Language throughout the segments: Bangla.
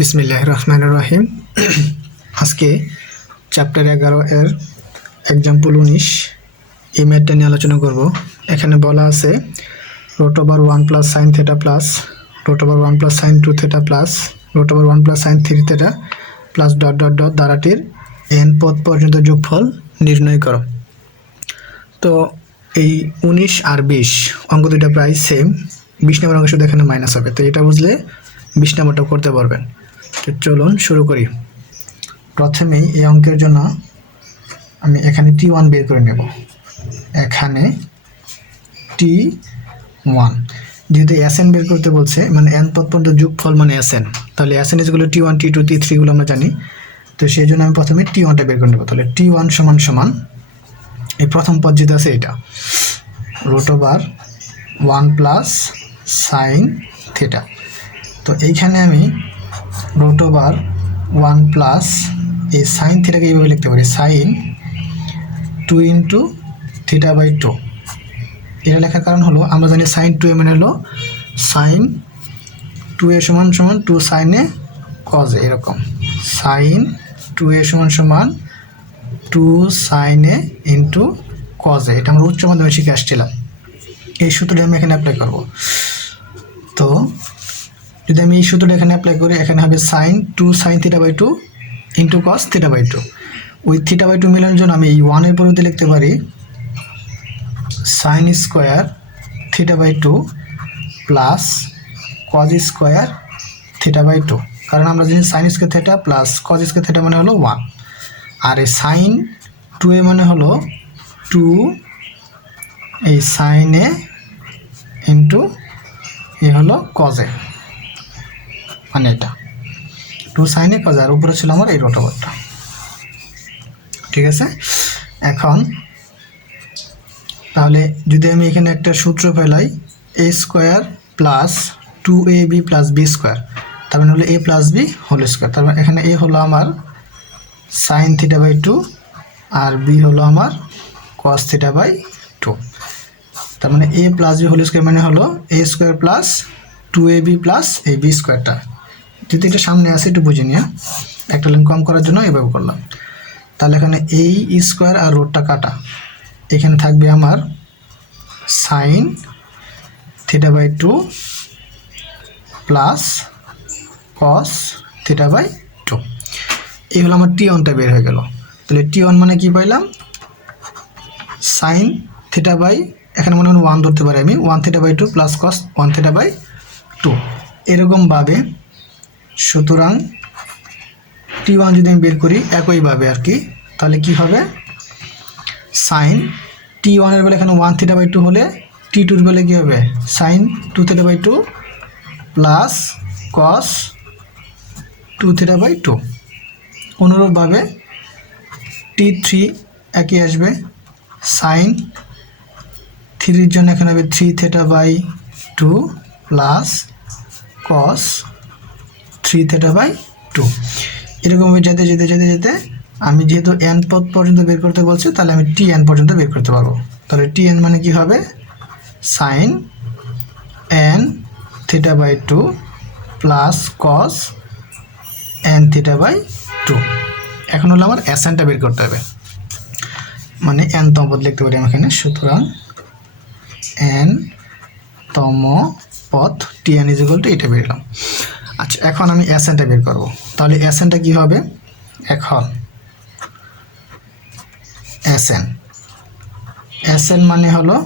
বিসমিল্লাহির রহমানির রহিম। আজকে চ্যাপ্টার 11 এর এক্সাম্পল 19 এই ম্যাথটা নিয়ে আলোচনা করব। এখানে বলা আছে root over 1 plus sine theta plus root over 1 plus sine 2 theta plus root over 1 plus sine 3 theta plus dot dot dot দ্বারাটির n পদ পর্যন্ত যোগফল নির্ণয় করো। তো এই 19 আর 20 অঙ্ক দুটো প্রায় সেম। 20 নম্বর অঙ্ক শুধু এখানে মাইনাস হবে, তো এটা বুঝলে 20 নম্বরটা করতে পারবেন। তো চলুন শুরু করি। প্রথমেই এই অঙ্কের জন্য আমি এখানে T1 বের করে নেব। এখানে T1 যেহেতু Sn বের করতে বলছে, মানে n পদ পর্যন্ত যোগফল মানে Sn, তাহলে Sn যেগুলো T1 T2 T3 গুলো আমরা জানি। তো সেই জন্য আমি প্রথমে T1টা বের করে নেব। তাহলে T1 সমান সমান এই প্রথম পদ যেটা আছে এটা root over 1 plus sine theta. তো এইখানে আমি রুট ওভার 1 প্লাস এই সাইন থিটাকে এইভাবে লিখতে পারি, সাইন 2 ইন্টু থিটা বাই 2। এটা লেখার কারণ হলো আমরা জানি সাইন 2 মানে হলো সাইন 2 সমান সমান 2 সাইনে কজে, এরকম সাইন 2 সমান সমান 2 সাইনে ইন্টু কজে। এটা আমরা উচ্চ মাধ্যমিক শিখে আসছিলাম। এই সূত্রটা আমি এখানে অ্যাপ্লাই করব। তো যদি আমি এই সূত্রটা এখানে অ্যাপ্লাই করি, এখানে হবে sine 2 sine theta by 2 into cos theta by 2। ওই থিটা বাই 2 মিলানোর জন্য আমি এই 1-এর পরিবর্তে লিখতে পারি sine square theta by 2 plus cos square theta by 2। কারণ আমরা জানি sine square theta plus cos square theta মানে হলো 1, আর এই সাইন 2 মানে হলো 2 এই সাইনে ইন্টু এ হলো কজে, মানে এটা 2 সাইনে কজ, আর উপরে ছিল আমার এই রুট ওভারটা। ঠিক আছে, এখন তাহলে যদি আমি এখানে একটা সূত্র ফেলাই a square plus 2ab plus b square, তার মানে হলো a plus b whole square. তার মানে এখানে a হলো আমার সাইন থিটা বাই 2 আর b হলো আমার কস থিটা বাই 2। তার মানে a plus b whole square মানে হলো a square plus 2ab plus এই b স্কোয়ারটা। যদি এটা সামনে আসে একটু বুঝে নিয়ে একটা লাইন কম করার জন্য এভাবে করলাম। তাহলে এখানে এই স্কোয়ার আর রুটটা কাটা, এখানে থাকবে আমার sine theta by 2 plus cos theta by 2। এই হলো আমার T1টা বের হয়ে গেল। তাহলে T1 মানে কি পাইলাম, সাইন থিটা বাই, এখানে মনে হয় 1 ধরতে পারি আমি, 1 theta by 2 plus cos 1 theta by 2 এরকমভাবে। সুতরাং T1 যদি আমি বের করি একইভাবে আর কি, তাহলে কি হবে সাইন T1 এর বেলা এখানে 1 থিটা বাই 2 হলে T2 এর বেলা কী হবে sine 2 theta by 2 plus cos 2 theta by 2। অনুরূপভাবে T3 একই আসবে, সাইন 3-র জন্য এখানে হবে 3 theta by 2 plus cos 3 theta by 2। এরকমভাবে যেতে যেতে যেতে যেতে আমি যেহেতু n পদ পর্যন্ত বের করতে বলছি, তাহলে আমি Tn পর্যন্ত বের করতে পারবো। তাহলে Tn মানে কি হবে sine n theta by 2 plus cos n theta by 2। এখন হলো আমার Snটা বের করতে হবে, মানে n তম পদ লিখতে পারি আমি এখানে। সুতরাং n তম পদ Tn ইজ ইকুয়াল টু এটা বেরলাম। আচ্ছা, এখন আমি Snটা বের করব। তাহলে Snটা কি হবে, এখন Sn মানে হলো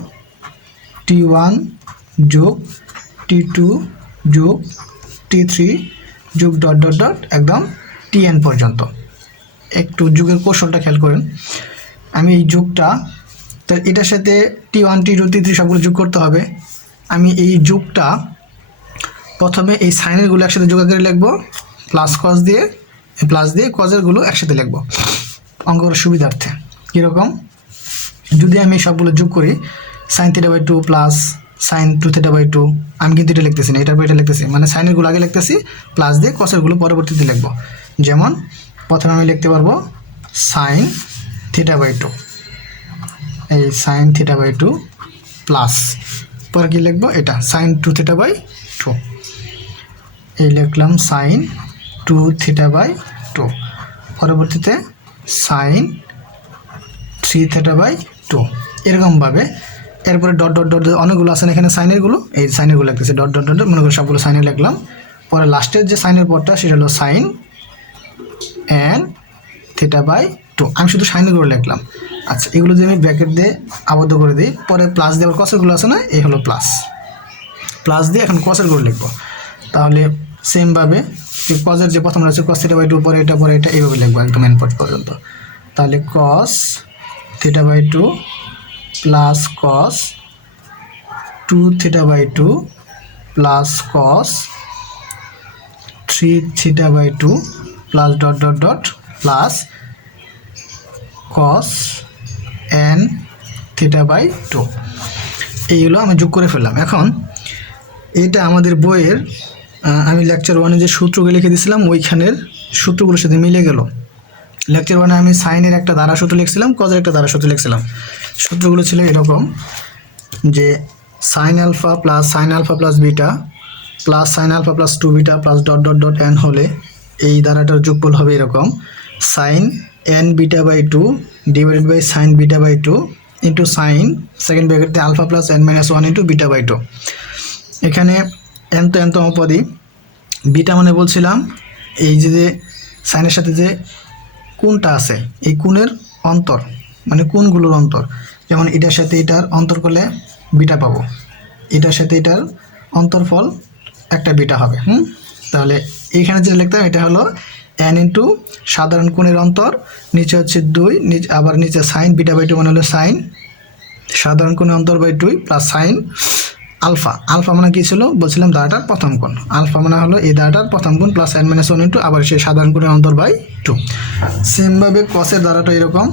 T1 যোগ T2 যোগ T3 যোগ ডট ডট ডট একদম Tn পর্যন্ত। একটু যোগের কৌশলটা খেয়াল করেন। আমি এই যোগটা, তো এটার সাথে T1 T2 T3 সবগুলো যোগ করতে হবে। আমি এই যোগটা প্রথমে এই সাইনেরগুলো একসাথে যোগ করে লিখবো, প্লাস কস দিয়ে প্লাস দিয়ে কজেরগুলো একসাথে লিখবো অঙ্ক করার সুবিধার্থে। কীরকম, যদি আমি সবগুলো যোগ করি sine theta by 2 plus sine 2 theta by 2, আমি কিন্তু এটা লিখতেছি না, এটার পর এটা লিখতেছি, মানে সাইনেরগুলো আগে লিখতেছি প্লাস দিয়ে কসেরগুলো পরবর্তীতে লিখবো। যেমন প্রথমে আমি লিখতে পারবো সাইন থিটা বাই 2, এই সাইন থিটা বাই 2 প্লাস পরে কি লিখবো এটা সাইন 2 থিটা বাই 2, এই লিখলাম সাইন 2θ/2, পরবর্তীতে সাইন 3θ/2, এরকমভাবে। এরপরে ডট ডট ডট অনেকগুলো আছে না এখানে সাইনেরগুলো, এই সাইনেরগুলো লিখতেছে ডট ডট ডট, মনে করি সবগুলো সাইনে লিখলাম। পরে লাস্টের যে সাইনের পরটা সেটা হলো সাইন n θ/2, আমি শুধু সাইনেরগুলো লিখলাম। আচ্ছা, এগুলো যদি আমি ব্র্যাকেট দিয়ে আবদ্ধ করে দিই, পরে প্লাস দিয়ে আবার কসেরগুলো আছে না, এই হলো প্লাস দিয়ে এখন কসেরগুলো লিখবো। তাহলে সেমভাবে কজের যে প্রথম রয়েছে cos θ/2, পরে এটা এইভাবে লিখবো একদম এন পর্যন্ত। তাহলে cos θ/2 plus cos 2θ/2 plus cos 3θ/2 plus dot dot dot plus cos n θ/2, এইগুলো আমি যোগ করে ফেললাম। এখন এটা আমাদের বইয়ের আমি লেকচার 1-এ যে সূত্রগুলো লিখে দিয়েছিলাম ওইখানের সূত্রগুলোর সাথে মিলে গেল। লেকচার 1-এ আমি সাইনের একটা ধারা সূত্র লিখছিলাম, কজের একটা ধারা সূত্র লিখছিলাম। সূত্রগুলো ছিল এরকম যে sine alpha plus beta plus sine alpha plus 2 beta plus dot dot dot n হলে এই ধারাটার যোগফল হবে এরকম, sine n β/2 divided by sine β/2 into sine second ব্র্যাকেটে আলফা প্লাস n-1 ইন্টু β/2। এখানে n তো অপদী, বিটা মানে বলছিলাম এই যে সাইনের সাথে যে কোণটা আছে এই কোণের অন্তর, মানে কোণগুলোর অন্তর। যেমন এটার সাথে এটার অন্তর করলে বিটা পাবো, এটার সাথে এটার অন্তরফল একটা বিটা হবে। তাহলে এইখানে যেটা লিখতাম এটা হলো n ইন্টু সাধারণ কোণের অন্তর, নিচে হচ্ছে 2, আবার নিচে সাইন β/2 মানে হলো সাইন সাধারণ কোণের অন্তর বাই 2 প্লাস সাইন আলফা মানে কী ছিল বলছিলাম ধারাটার প্রথম কোণ, আলফা মানে হলো এই ধারাটার প্রথম কোণ প্লাস n-1 ইন্টু আবার সেই সাধারণ কোণের অন্তর বাই 2। সেমভাবে কসের ধারাটা এরকম,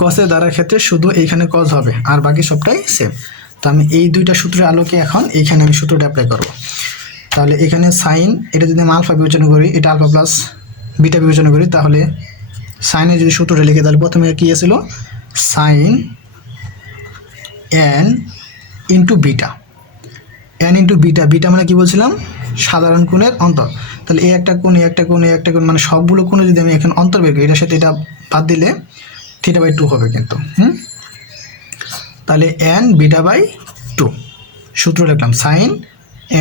কসের ধারার ক্ষেত্রে শুধু এইখানে কস হবে আর বাকি সবটাই সেম। তো আমি এই দুইটা সূত্রের আলোকে এখন এইখানে আমি সূত্রটা অ্যাপ্লাই করব। তাহলে এখানে সাইন, এটা যদি আমি আলফা বিবেচনা করি, এটা আলফা প্লাস বিটা বিবেচনা করি, তাহলে সাইনের যদি সূত্রটা লিখে তাহলে প্রথমে কী ছিল sine n into beta, n into beta মানে কি বলছিলাম সাধারণ কোণের অন্তর। তাহলে এই একটা কোণ মানে সবগুলো কোণে যদি আমি এখন অন্তর বের করি, এটার সাথে এটা বাদ দিলে θ/2 হবে কিন্তু। তাহলে n β/2 সূত্র লিখলাম সাইন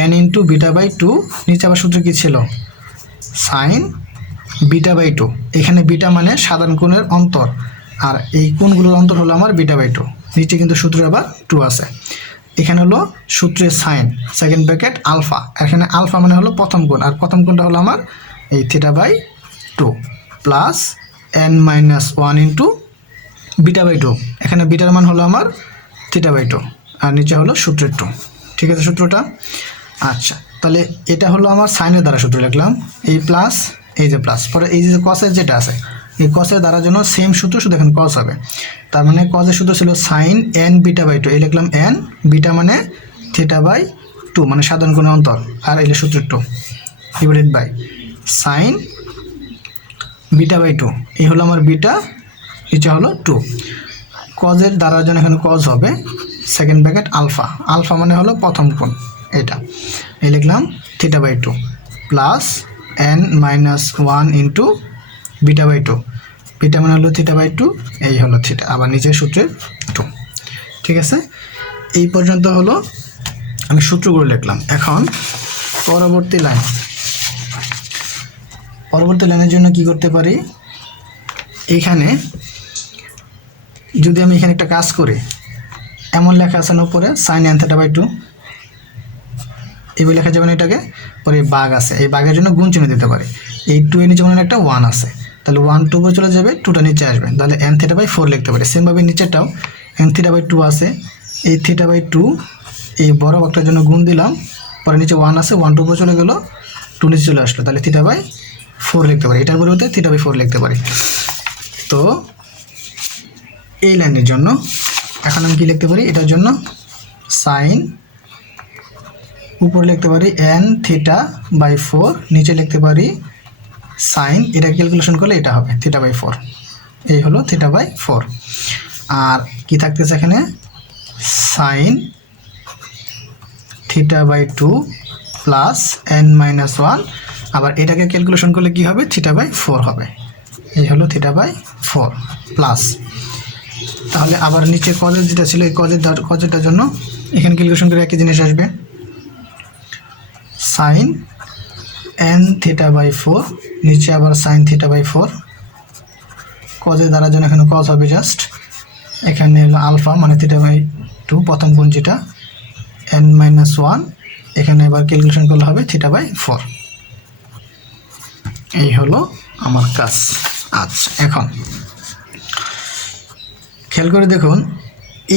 n ইন্টু β/2, নিচে আবার সূত্র কী ছিল সাইন β/2, এখানে বিটা মানে সাধারণ কোণের অন্তর আর এই কোণগুলোর অন্তর হলো আমার β/2, নিচে কিন্তু সূত্র আবার 2 আছে। এখানে হলো সূত্রের সাইন সেকেন্ড ব্র্যাকেট আলফা, এখানে আলফা মানে হলো প্রথম কোণ আর প্রথম কোণটা হলো আমার এই θ/2 প্লাস n-1 ইন্টু β/2, এখানে বিটার মান হলো আমার θ/2 আর নিচে হলো সূত্রের 2। ঠিক আছে সূত্রটা? আচ্ছা, তাহলে এটা হলো আমার সাইনের দ্বারা সূত্র লিখলাম, এই প্লাস এই যে প্লাস, পরে এই যে কসের যেটা আছে এই কসের দ্বারার জন্য সেম সূত্র, শুধু এখন কস হবে। তার মানে কসের সূত্র ছিল সাইন n β/2, এই লিখলাম n, বিটা মানে θ/2 মানে সাধারণ কোণের অন্তর আর এই সূত্রের 2 ডিভাইডেড বাই সাইন β/2, এই হলো আমার বিটা, নিচে হলো 2। কজের দ্বারার জন্য এখানে কজ হবে সেকেন্ড ব্র্যাকেট আলফা মানে হলো প্রথম কোণ, এটা এই লিখলাম θ/2 প্লাস n-1 ইন্টু β/2, বিটা মানে হলো θ/2, এই হলো θ, আবার নিচের সূত্রের 2। ঠিক আছে, এই পর্যন্ত হলো আমি সূত্রগুলো লিখলাম। এখন পরবর্তী লাইনের জন্য কি করতে পারি, এইখানে যদি আমি এখানে একটা কাজ করি, এমন লেখা আছে না উপরে সাইন n θ/2, এইভাবে লেখা যাবে না এটাকে, পরে বাঘ আছে এই বাঘের জন্য গুণ চিহ্ন দিতে পারি, এই 2 এর নিচে মনে একটা 1 আছে, তাহলে 1 2 উপরে চলে যাবে, 2টা নিচে আসবে, তাহলে n θ/4 লিখতে পারি। সেমভাবে নিচেরটাও n θ/2 আছে, এই θ/2 এই বড় বাঘটার জন্য গুণ দিলাম, পরে নিচে 1 আছে, 1 2 উপরে চলে গেল, 2 নিচে চলে আসলো, তাহলে θ/4 লিখতে পারি, এটার পরিবর্তে θ/4 লিখতে পারি। তো এই লাইনের জন্য এখন আমি কি লিখতে পারি, এটার জন্য সাইন উপরে লিখতে পারি n θ/4, নিচে লিখতে পারি সাইন, এটা ক্যালকুলেশন করলে এটা হবে θ/4, এই হলো θ/4। আর কি থাকতেছে এখানে সাইন θ/2 প্লাস n-1, আবার এটাকে ক্যালকুলেশন করলে কি হবে, θ/4 হবে। এই হলো θ/4 প্লাস, তাহলে আবার নিচে কজের যেটা ছিল এই কজেরটার জন্য এখানে ক্যালকুলেশন করে একই জিনিস আসবে, sin nθ/4, নিচে আবার sin θ/4, কজের দ্বারা জন্য এখানে কজ হবে জাস্ট, এখানে হলো আলফা মানে θ/2 প্রথম গুণ যেটা n-1, এখানে এবার ক্যালকুলেশন করলে হবে θ/4। এই হলো আমার কাজ। আচ্ছা, এখন খেয়াল করে দেখুন,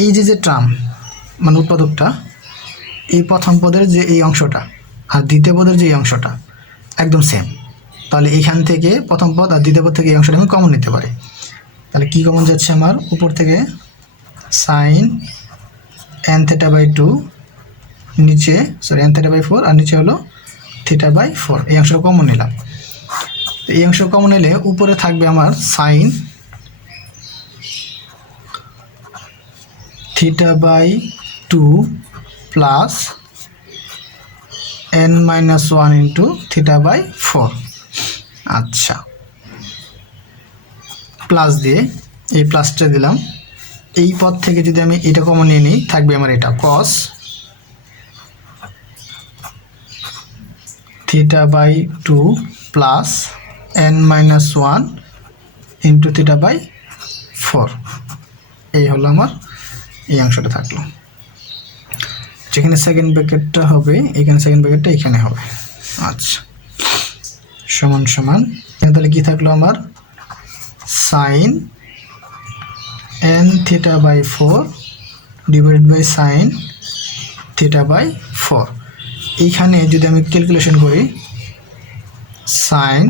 এই যে টার্ম মানে উৎপাদকটা, এই প্রথম পদের যে এই অংশটা আর দ্বিতীয় পদের যে এই অংশটা একদম সেম, তাহলে এখান থেকে প্রথম পদ আর দ্বিতীয় পদ থেকে এই অংশটা আমি কমন নিতে পারি। তাহলে কি কমন যাচ্ছে আমার, উপর থেকে sin nθ/2, নিচে nθ/4 আর নিচে হলো θ/4, এই অংশটা কমন নিলাম। এই অংশ কমন নিলে উপরে থাকবে আমার sin θ/2 প্লাস n-1 ইন্টু θ/4। আচ্ছা, প্লাস দিয়ে এই প্লাসটা দিলাম, এই পদ থেকে যদি আমি এটা কমন নিয়ে নিই থাকবে আমার এটা cos θ/2 প্লাস n-1 ইন্টু θ/4। এই হলো আমার এই অংশটা থাকলো, যেখানে সেকেন্ড ব্র্যাকেটটা হবে এখানে সেকেন্ড ব্র্যাকেটটা এখানে হবে। আচ্ছা, সমান সমান, তাহলে কি থাকলো আমার sin nθ/4 divided by sin θ/4। এইখানে যদি আমি ক্যালকুলেশন করি sin,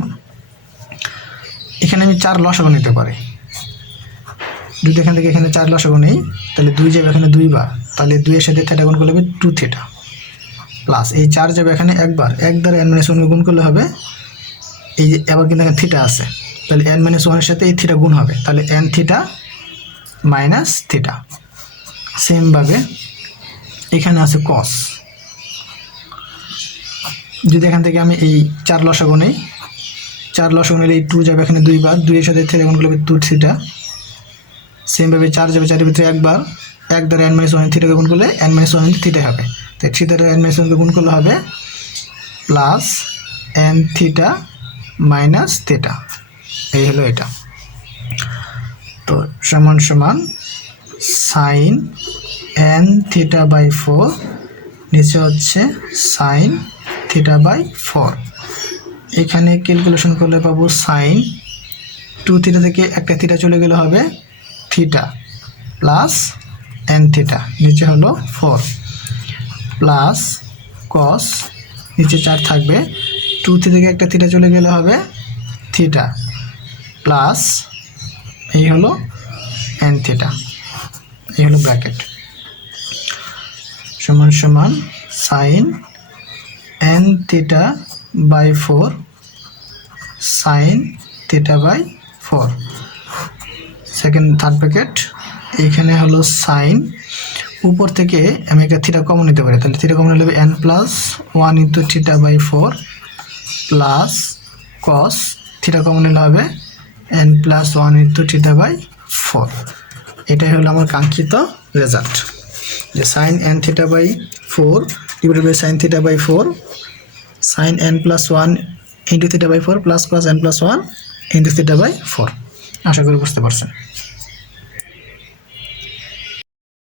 এখানে আমি 4 লসাগু নিতে পারি, যদি এখান থেকে এখানে 4 লসাগু নেই তাহলে 2 যাবে এখানে 2 বার, তাহলে 2 এর সাথে থিটা গুণ করলে হবে 2θ, প্লাস এই 4 যাবে এখানে একবার, 1 দ্বারা n-1 গুণ করলে হবে, এই যে আবার কিন্তু এখানে থিটা আছে, তাহলে n-1 এর সাথে এই থিটা গুণ হবে, তাহলে nθ মাইনাস থিটা। সেমভাবে এখানে আছে cos, যদি এখান থেকে আমি এই 4 লসাগু নেই, 4 লসাগু নিলে এই 2 যাবে এখানে 2 বার, 2 এর সাথে থিটা গুণ করলে হবে 2θ। সেমভাবে 4 যাবে 4 এর ভিতরে একবার, 1 দ্বারা n-1 থিটাকে গুণ করলে n-1 ইন্টু থিটা হবে, তাই থিটা দ্বারা n-1কে গুণ করলে হবে প্লাস nθ মাইনাস থিটা। এই হলো এটা। তো সমান সমান sin nθ/4, নিচে হচ্ছে sin θ/4। এখানে ক্যালকুলেশন করলে পাবো sin 2θ থেকে একটা থিটা চলে গেলে হবে থিটা প্লাস nθ, নিচে হলো 4 প্লাস cos, নিচে 4 থাকবে, 2θ থেকে একটা থিটা চলে গেলে হবে থিটা প্লাস এই হলো nθ, এই হলো ব্র্যাকেট, সমান সমান sin nθ/4 sin θ/4, third bracket, এখানে হলো সাইন, উপর থেকে আমি একটা থিটা কমন নিতে পারি, তাহলে থিটা কমন নিলে n+1 into θ/4 plus cos, theta common নিলে হবে n+1 ইন্টু θ/4। এটাই হলো আমার কাঙ্ক্ষিত রেজাল্ট, যে sin nθ/4 divided by sin θ/4 sin n+1 into θ/4 plus cos n+1 into θ/4। আশা করি বুঝতে পারছেন।